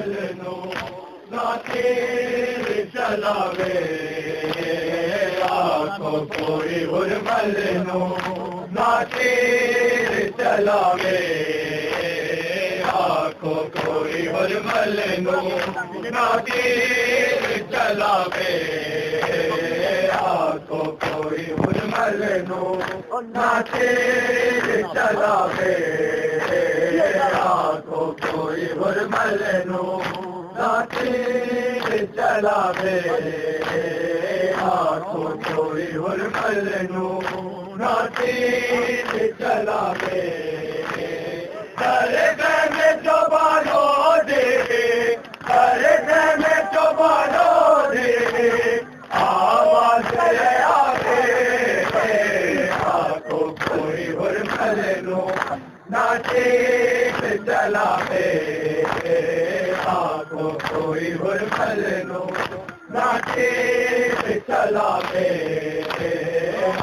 हुरमल no ना तीर चलावे आखो कोई हुरमल नो ना तीर चलावे आखो कोई हुरमल नो ना तीर चलावे आखो कोई हुरमल नो ना तीर चलावे आखो कोई हुरमल नो ना तीर चलावे आखो कोई हुरमल नो ना तीर चलावे दरगाह में चौबानो दे दरगाह में चौबानो दे आवाज आवे आखो कोई हुरमल नो ना तीर चलावे आखो कोई हुरमल नो ना तीर चलावे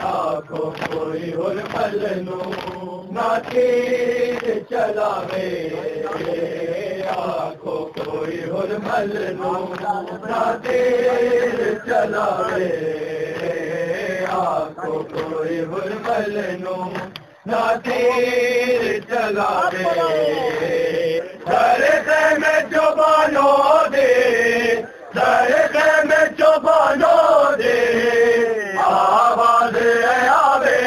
आखो कोई हुरमल नो ना तीर चलावे आखो कोई हुरमल नो ना तीर चलावे आखो कोई हुरमल नो ना तीर चलावे दरगाह में चौबानो दे दरगाह में चौबानो दे आवाज आवे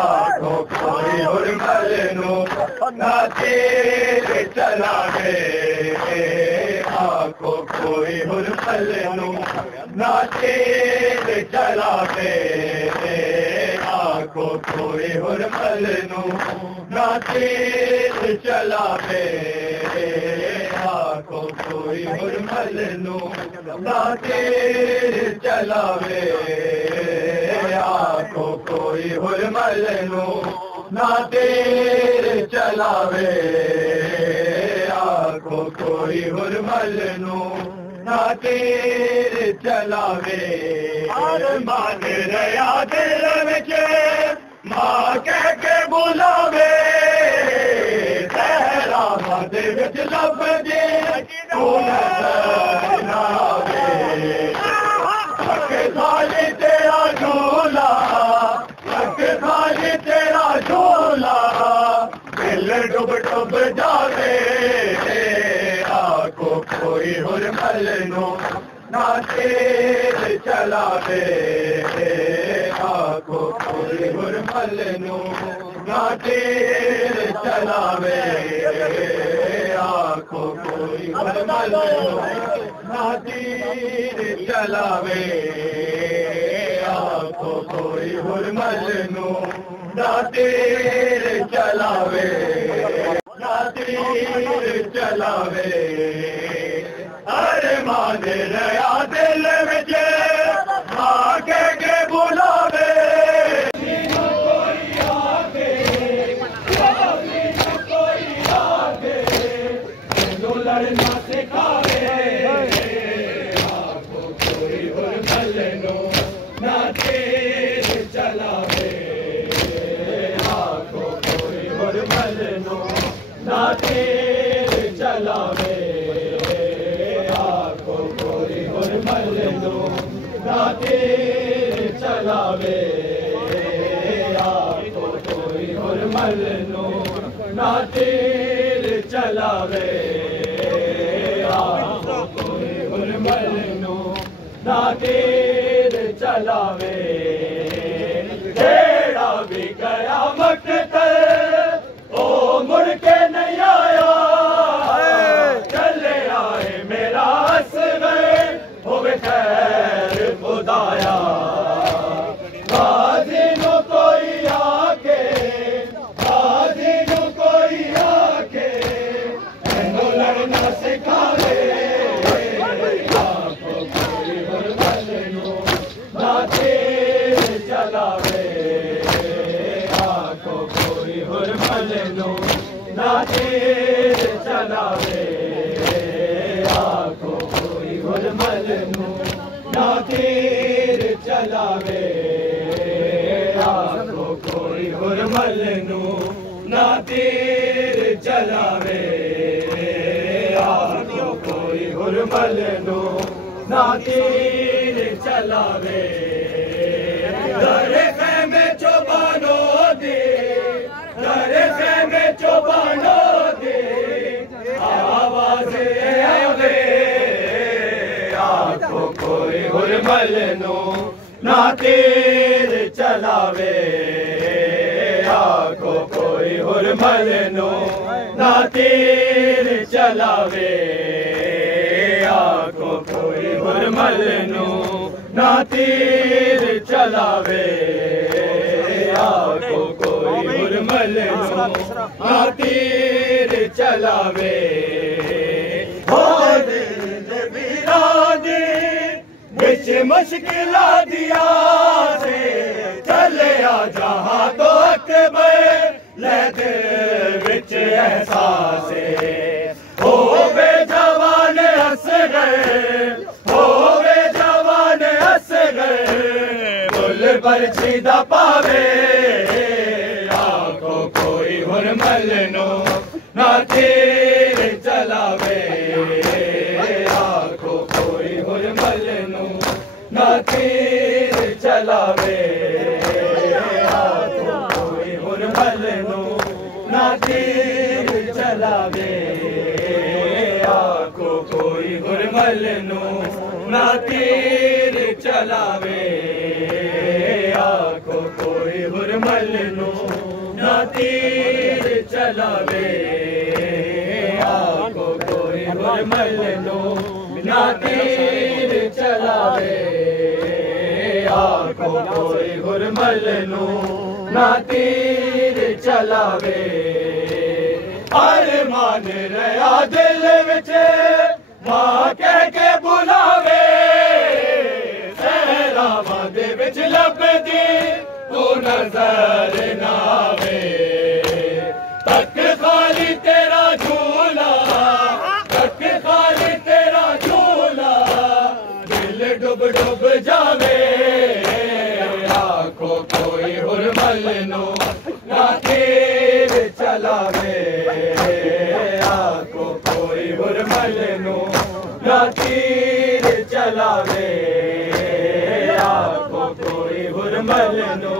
आखो कोई हुरमल नो ना तीर चलावे आखो कोई हुरमल नो ना तीर चलावे आखो कोई हुरमल नो ना तीर चलावे आखो कोई हुरमल नो ना तीर चलावे आखो कोई हुरमल नो ना तीर चलावे आखो कोई हुरमल नो ना तीर चलावे मान रया दिल विच मां कह के बुलावे सहरा दे विच लब जे तू नजर ना आवे हक साली तेरा झूला हक साली तेरा झूला दिल डुब डुब जावे आखो कोई हुरमल नो ना तीर चलावे आखो कोई हुरमल नो ना तीर चलावे आखो कोई हुरमल नो ना तीर चलावे आखो कोई हुरमल नो ना तीर चलावे ना तीर चलावे अरे मान रया दिल विच मां कह के बुलावे कोई आगे तो लड़ना सिखावे आखो कोई हुरमल नो ना तीर चलावे आखो कोई हुरमल नो ना तीर चलावे आखो कोई हुरमल नो ना तीर चलावे आखो कोई हुरमल नो ना तीर चलावे आखो कोई हुरमल नो ना तीर चलावे जेड़ा भी गया मकतल ओ मुड़ के नहीं आया चले आए मेरा असगर होवे खैर खुदाया गाजी नु कोई आके मैनू लड़ना सिखावे आखो कोई हुरमल नो ना तीर चलावे आखो कोई हुरमल नो ना तीर चलावे आखो कोई हुरमल नो ना तीर चलावे आखो कोई हुरमल नो ना तीर चलावे हुरमलनू ना तीर चलावे दरे खैमे चौबानो दे दरे खैमे चौबानो दे आवाज आवे आखो कोई हुरमलनू ना तीर चलावे आखो कोई हुरमलनू ना तीर चलावे आखो कोई हुरमलनू ना तीर चलावे आखो कोई हुरमलनू ना तीर चलावे हो दिल बिरादी बिच मुश्किल दिया से चले आ जहां तो अकबर ले दिल बिच एहसास हो वे जवान हस गए हो वे जवान हस गए बुल बरछीदा पावे आखो कोई हुरमलनू ना तीर चलावे आखो कोई हुरमलनू ना तीर चलावे आखो कोई हुरमलनू ना तीर चलावे आखो कोई हुरमलनू ना तीर चलावे आखो कोई हुरमलनू ना तीर चलावे आखो कोई हुरमलनू ना तीर चलावे आखो कोई हुरमलनू ना तीर चलावे अरमान रहा दिल विच मां कह के बुलावे सहरावां दे विच लभदी तू नजर ना आवे तक खाली तेरा झूला तक खाली तेरा झूला दिल डुब डुब जावे आखो कोई हुरमलनू ना तीर चलावे आखो कोई हुरमलनू ना तीर चलावे आखो कोई हुरमलनू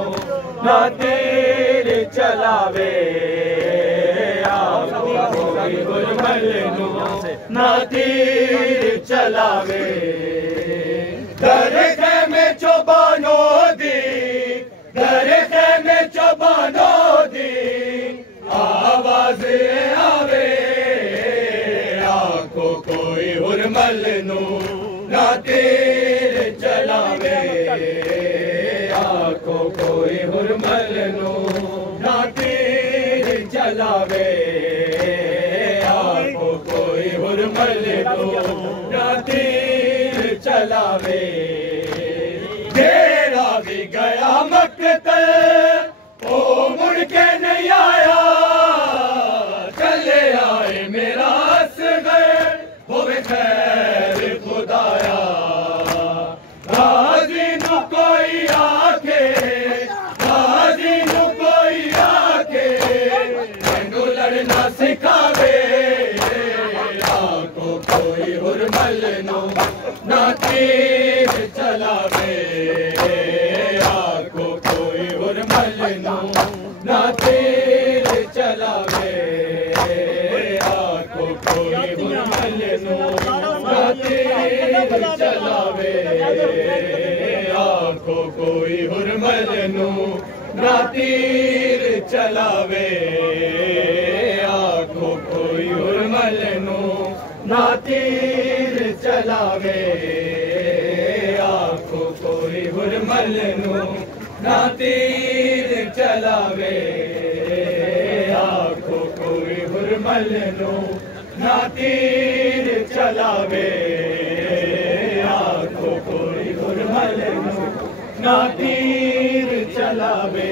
ना तीर चलावे आखो कोई हुरमलनू ना तीर चलावे दरे खैमे चौबानो दी दरे खैमे चौबानो दी आवाज आवे आखो कोई हुरमलनू ना तीर चलावे आखो कोई हुरमलनू ना तीर चलावे आखो कोई हुरमलनू ना तीर चलावे तेरा भी गया मकतल ओ मुड़ के नहीं आया चले आए मेरा हंस गए वो भी खैर खुदाया गाजी नु कोई आके गाजी नु कोई आके मैनू लड़ना सिखावे आखो कोई हुरमलनू ना तीर चलावे आखो कोई हुरमलनू ना तीर चलावे आखो कोई हुरमलनू ना तीर चलावे आखो कोई हुरमलनू ना तीर चलावे आखो कोई हुरमलनू ना तीर चलावे आखो कोई हुरमलनू ना तीर चलावे आखो कोई हुरमलनू ना तीर चलावे आखो कोई हुरमलनू ना तीर चलावे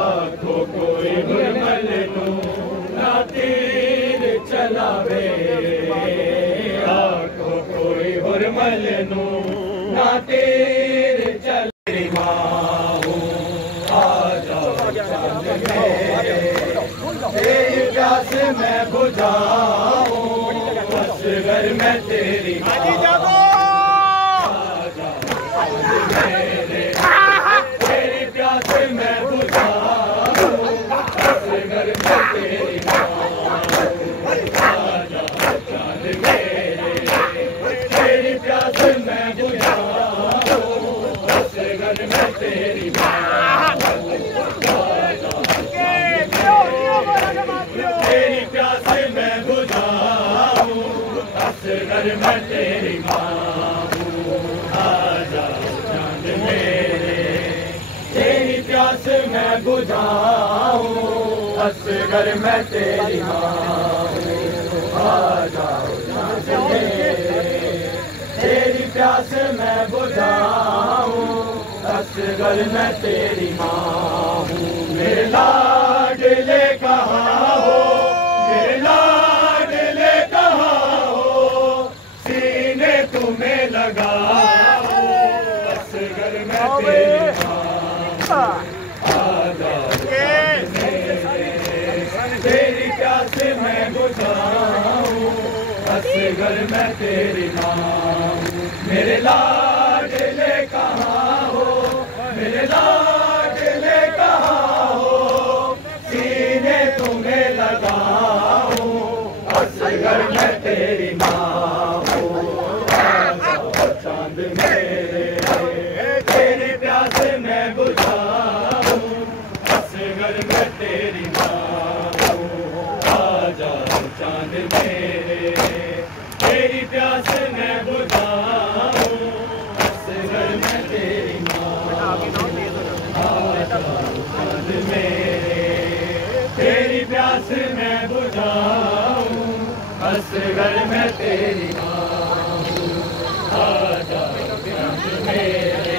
आखो कोई हुरमलनू ना तीर चलावे आखो कोई हुरमलनू ना तीर चलावे तेरी प्यास मैं बुझाऊं असगर मैं प्यास मैं बुझाऊं असगर में तेरी तेरी प्यास मैं बुझाऊं असगर में तेरी प्यास मैं बुझाऊं असगर में तेरी आ जाओ तेरी प्यास मैं बुझाऊं असगर में तेरी माँ हूँ मेरे लाडले कहाँ हो मेरे लाडले कहाँ हो सीने तुम्हें लगा असगर में तेरी तेरी प्यास मैं बुझाऊं असगर में तेरी माँ मेरे लाडले कहाँ हो मेरे लाडले कहाँ हो सीने तुम्हें लगाऊं असगर में तेरी माँ चांद मेरे तेरी प्यास मैं बुझाऊं असगर में तेरी चांद मेरे तेरी प्यास मैं बुझाऊं असगर में तेरी चांद मेरे तेरी प्यास मैं बुझाऊं असगर में तेरी चांद मेरे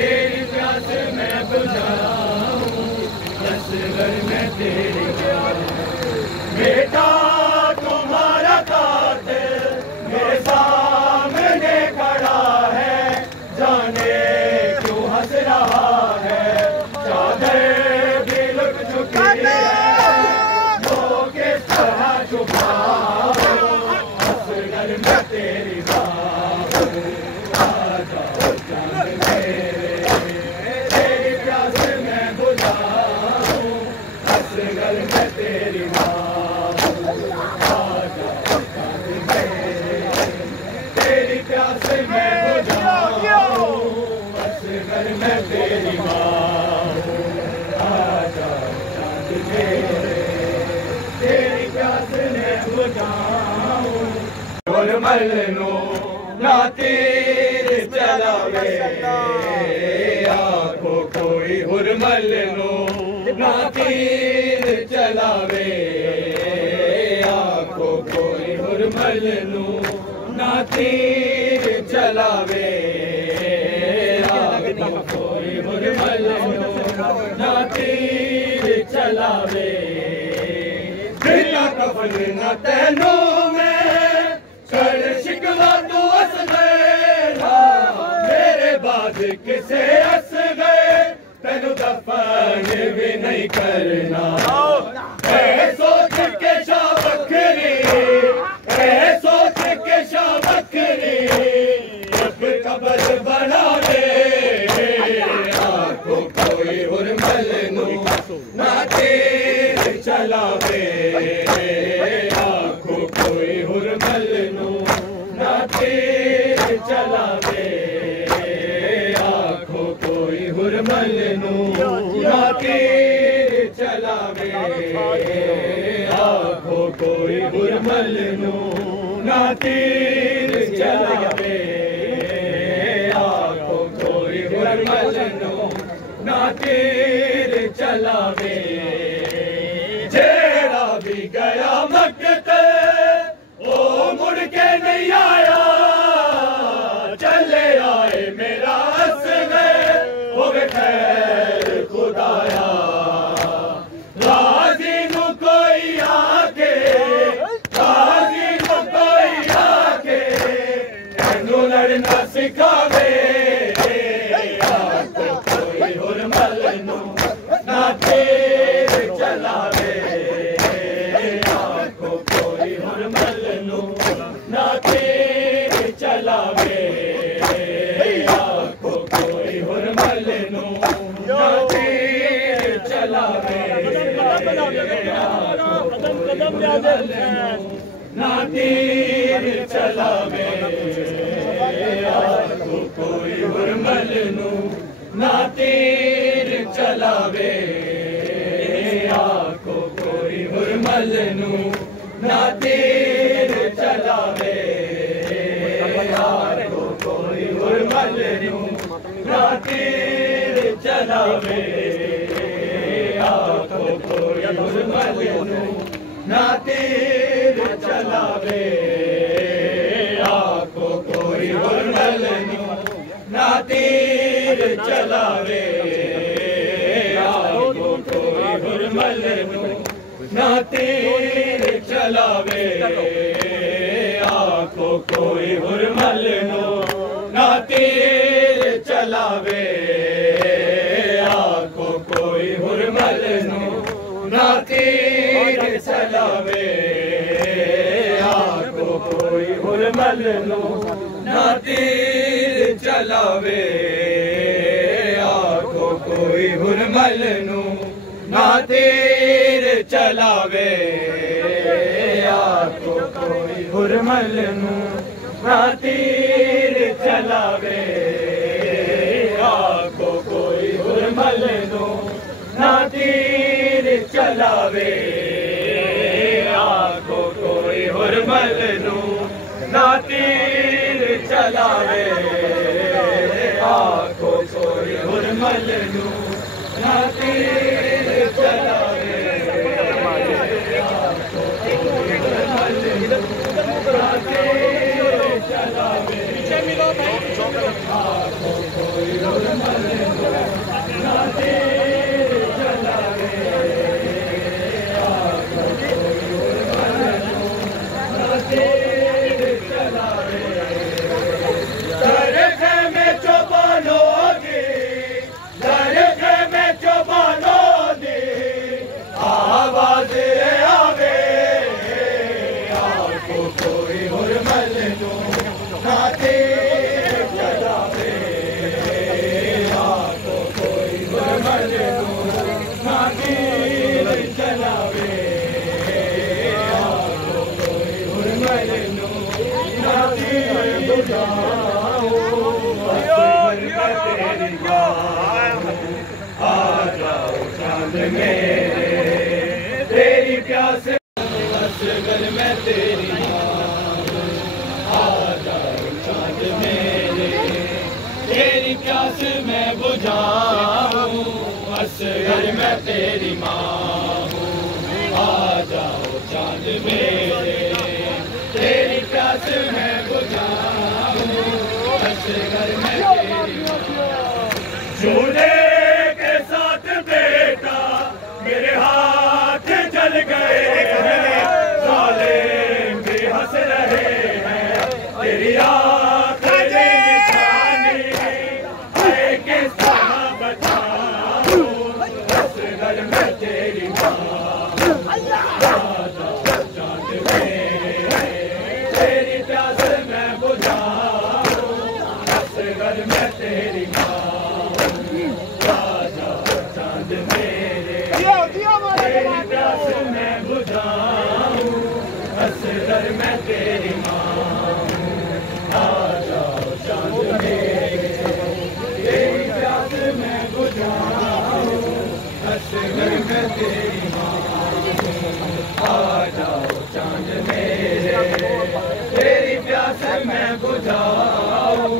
तेरी प्यास मैं बुझाऊं असगर में तेरी बेटा तुम्हारा कातिल मेरे सामने खड़ा है जाने क्यों हंस रहा है चादर भी लुट चुकी है वो किस तरह छुपाओ असगर में तेरी तेरी प्यास मैं बुझाऊं असगर में तेरी तेरी प्यास मैं बुझाऊं असगर में तेरी तेरी प्यास मैं बुझाऊं हुरमल नो ना तीर चलावे आंखों कोई हुरमल नो ना तीर चलावे आंखों कोई हुरमल नो ना तीर चलावे आंखों कोई हुरमल नो ना तीर चलावे बिना कफन न तैनो में कर शिकवा तू हंस गए मेरे बाद किसे हंस गए तेनु दफन भी नहीं करना सोच के शाबकरी सोच के शाबकरी अब कब्र बना दे आंखों कोई हुरमल नो ना तीर चलावे आंखों कोई हुरमल नो ना तीर चलावे आंखों कोई हुरमल नो ना तीर चलावे आंखों कोई हुरमल नो ना तीर चलावे आंखों कोई हुरमल नो ना तीर चलावे जेड़ा भी गया मक्के ओ मुड़ के नहीं आया चले आए मेरा हंस गए हो गए खैर खुदाया राजी नु कोई आके राजी नु कोई आके तेनू लड़ना सिखावे कोई हुरमल नो ना तीर चलावे आंखों कोई हुरमल नो ना तीर चलावे आंखों कोई हुरमल नो ना तीर चलावे ना तीर चलावे आखो कोई हुरमल नू ना तीर चलावे, आखो कोई हुरमल नू ना तीर चलावे, आखो कोई हुरमल नू ना तीर चलावे, आखो कोई हुरमल नू ना तीर चलावे, आखो कोई हुरमल नू ना तीर चलावे, आखो कोई हुरमल नू ना तीर चलावे, आखो कोई हुरमल नू ना तीर चलावे, आखो कोई हुरमल नू ना तीर चलावे, आखो कोई हुरमल नू ना तीर चलावे, आखो कोई हुरमल नू ना तीर चलावे, आखो कोई हुरमल नू ना तीर चलावे, आखो कोई हुरमल नू ना तीर चलावे, आखो कोई हुरमल नू ना तीर चलावे, आखो कोई हुरमल नू ना तीर चलावे, आखो कोई हुरमल नू ना तीर चलावे, आखो कोई हुरमल नू ना तीर चलावे, आखो कोई हुरमल नू ना तीर चलावे, दरखे में चौबानोगी, दरखे में चौबानोगी आवाज आवे, आखो कोई हुरमल नू ना तीर चलावे, आखो कोई हुरमल नू ना तीर चलावे, आखो कोई हुरमल नू ना तीर बुझाओ, तेरी आ जाओ चांद मेरे, तेरी प्यास असगर में तेरी आ जाओ चांद मेरे, तेरी प्यास मैं बुझाऊं, असगर मैं तेरी माँ हूँ, आ जाओ चांद मेरे, तेरी प्यास मैं बुझाऊं, असगर मैं तेरी माँ, झूले के साथ बेटा मेरे हाथ जल गए हैं, साले भी हंस रहे हैं, तेरी आखिरी निशानी है किस तरह बचाऊं, असगर में तेरी माँ, चांद मेरे, तेरी प्यास मैं बुझाऊं, असगर में तेरी माँ, चांद मेरे, तेरी प्यास मैं बुझाऊं, असगर मैं तेरी माँ हूँ, आ जाओ चांद मेरे, तेरी प्यास मैं बुझाऊं, असगर मैं तेरी माँ हूँ, आ जाओ चांद मेरे, तेरी प्यास मैं बुझाऊं,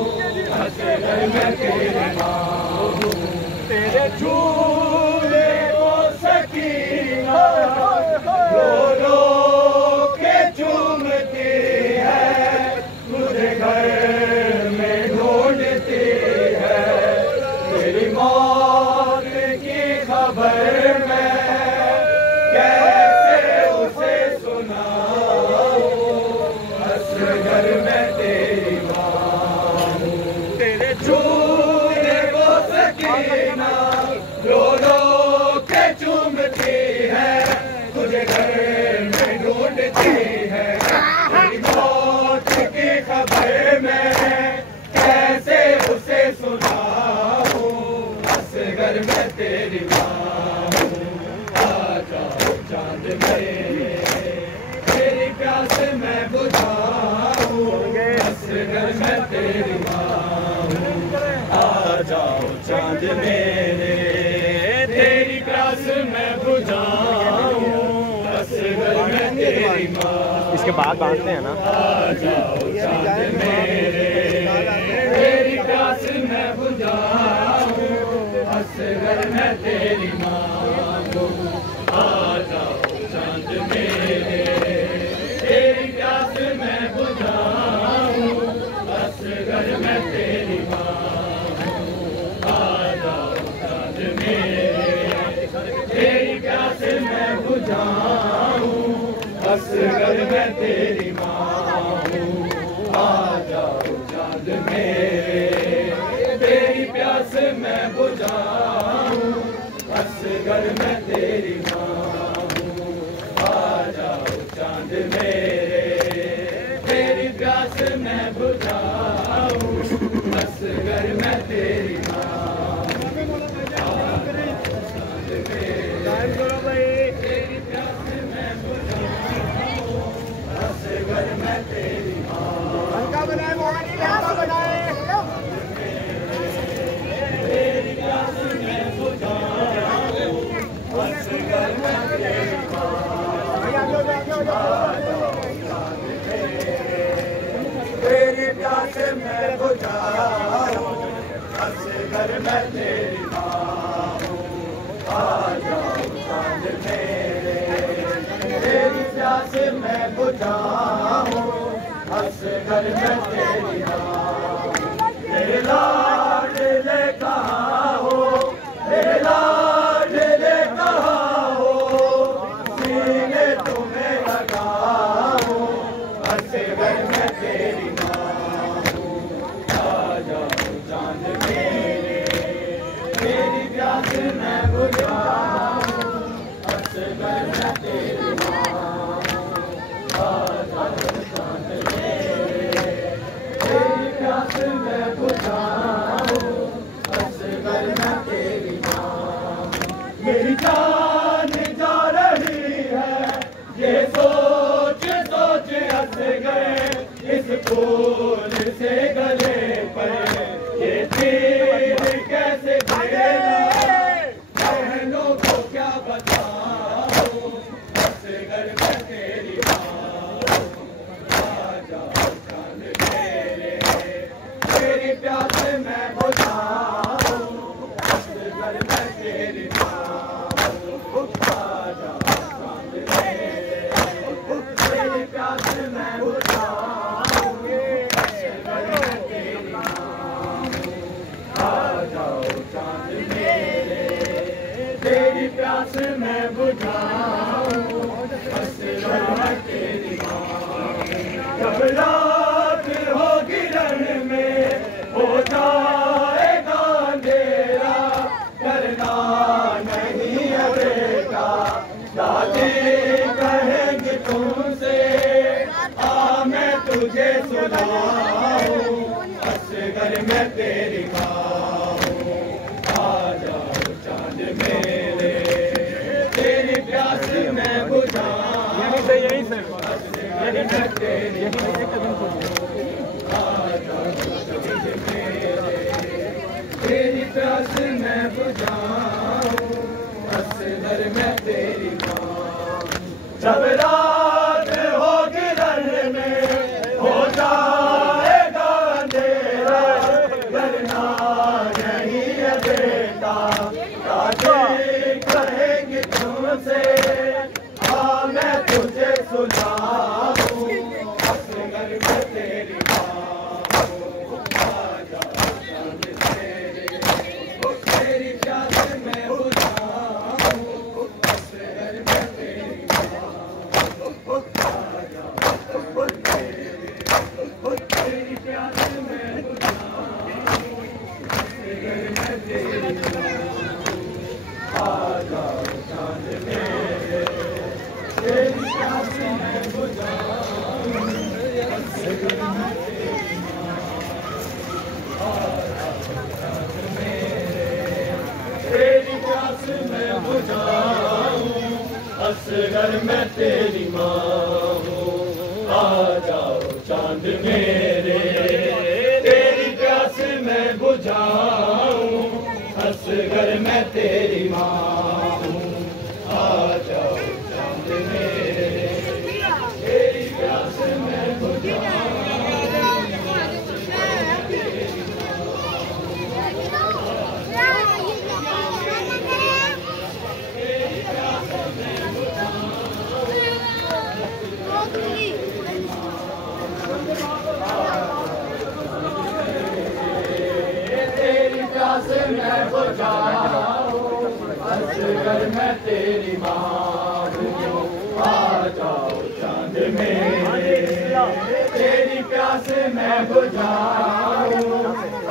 असगर मैं तेरी माँ हूँ, तेरे झूले को सकीना रो रो के चूमती है, मुझे घर में ढूंढती है, तेरी मौत की खबर मैं कैसे उसे सुनाऊं, असगर में तेरी माँ हूँ, तेरे झूले को सकीना रो रो के चूमती है, तुझे घर में ढूंढती है, तेरी मौत की खबर मैं कैसे उसे सुनाऊं, असगर में तेरी माँ हूँ, आ जाओ चांद मेरे, तेरी प्यास मैं बुझाऊं, असगर में तेरी माँ इसके बाद बांधते हैं ना। आ जाओ चांद मेरे, तेरी प्यास मैं बुझाऊं, असगर मैं तेरी मांगू। आ जाओ चांद मेरे, तेरी प्यास मैं बुझाऊं, असगर मैं तेरी मांगू। आ जाओ चांद मेरे, तेरी प्यास मैं बुझाऊं, असगर मैं तेरी मांगू। आ जाओ चांद मेरे, तेरी प्यास मैं बुझाऊं, असगर मैं तेरी मांगू। आ जाओ चांद मेरे, तेरी प्यास मैं बुझाऊं, असगर मैं तेरी मांगू। तेरी प्यास मैं बुझाऊं, असगर मैं तेरी मांगू। हल्का बनाए मोहन जी, हल्का बनाए। तेरी प्यास मैं बुझाऊं, असगर मैं तेरी तेरी प्यास मैं बुझाऊं, असगर मैं तेरी मांगू। आ जाओ चांद मेरे, तेरी प्यास मैं बुझाऊं, असगर मैं तेरी मांगू। मेरे लाडले कहाँ हो, मेरे लाडले कहाँ हो, सीने तुम्हें लगाऊं, असगर मैं तेरी मांगू। आ जाओ चांद मेरे, तेरी प्यास मैं बुझाऊं, असगर मैं तेरी मांगू। आ जाओ चांद मेरे, तेरी प्यास मैं बुझाऊं, असगर मैं तेरी मांगू। मेरी जान जा रही है, ये सोच सोच हंस गए, इस फूल से गले पर ये तीर कैसे भेजा, बहनों को क्या बताऊं, असगर मैं तेरी मांगू। आ जाओ चांद मेरे, तेरी प्यास मैं बुझाऊं, असगर मैं तेरी मांगू। आ जाओ चांद मेरे, तेरी प्यास मैं बुझाऊं, असगर मैं तेरी मांगू। आ जाओ चांद मेरे, तेरी प्यास मैं बुझाऊं, असगर मैं तेरी मांगू। जब रात होगी रण में, हो जाएगा अंधेरा, करना नहीं है बेटा, दादी कहेंगे तुमसे, आ मैं तुझे सुनाऊं, असगर मैं तेरी मांगू। आ जाओ चांद मेरे, तेरी प्यास मैं बुझाऊं, यहीं से असगर मैं तेरी मांगू। आ जाओ चांद मेरे, तेरी प्यास मैं बुझाऊं, असगर मैं तेरी मांगू। जब रात होगी रण में, हो जाएगा अंधेरा, डरना नहीं है बेटा, दादी कहेंगे तुमसे, आ मैं तुझे सुनाऊं, असगर मैं तेरी मांगू। आ जाओ चांद मेरे, तेरी प्यास मैं बुझाऊं, असगर मैं तेरी मांगू। आ जाओ चांद मेरे, तेरी प्यास मैं बुझाऊं, असगर मैं तेरी मांगू। आ जाओ चांद मेरे, तेरी प्यास मैं बुझाऊं, असगर मैं तेरी मांगू। आ जाओ चांद मेरे, तेरी प्यास मैं बुझाऊं, असगर मैं तेरी मांगू। आ जाओ चांद मेरे, तेरी प्यास मैं बुझाऊं, असगर मैं तेरी मांगू। आ जाओ चांद मेरे, तेरी प्यास प्यास मैं बुझाऊं, असगर मैं तेरी माँ हूँ, आ जाओ चांद मेरे। तेरी प्यास मैं बुझाऊं,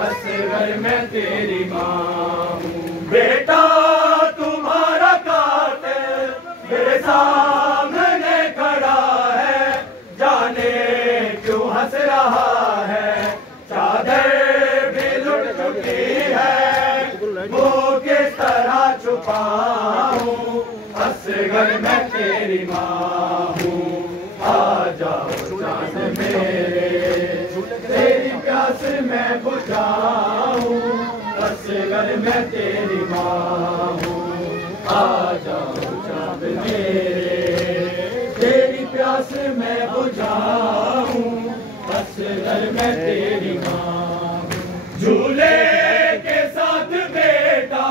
असगर मैं तेरी माँ हूँ। बेटा तुम्हारा कातिल मेरे सामने खड़ा है, जाने क्यों हंस रहा है। चादर भी लुट चुकी है, मुँह किस तरह छुपाऊं, असगर मैं तेरी माँ हूँ, आ जाओ चांद मेरे। तेरी प्यास मैं बुझाऊं, असगर मैं तेरी माँ हूँ, आ जाओ चांद मेरे। तेरी प्यास मैं बुझाऊं, असगर मैं तेरी माँ हूँ। झूले के साथ बेटा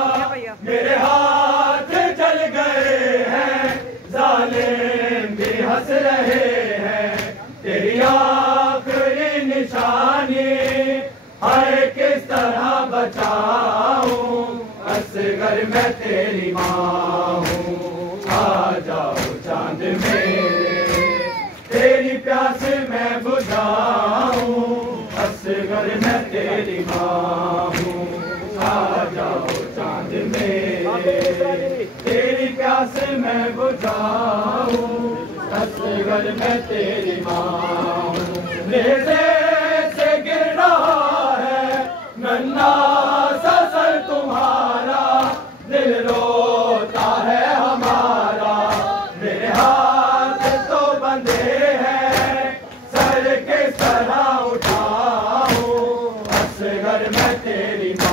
मेरे हाथ चल गए हैं, जालिम भी हंस रहे हैं। तेरी आखिरी निशानी हाय किस तरह बचाऊं, असगर मैं तेरी माँ हूँ, आ जाओ चांद मेरे। तेरी प्यास मैं बुझाऊं, असगर मैं तेरी माँ हूँ, आ जाओ चांद मेरे। तेरी प्यास मैं बुझाऊं, असगर मैं तेरी माँ हूँ। नेज़े से गिर रहा है नन्हा सा सर तुम्हारा, दिल रोता है हमारा। मेरे हाथ तो बंधे हैं, सर के तरह उठाऊं, असगर मैं तेरी माँ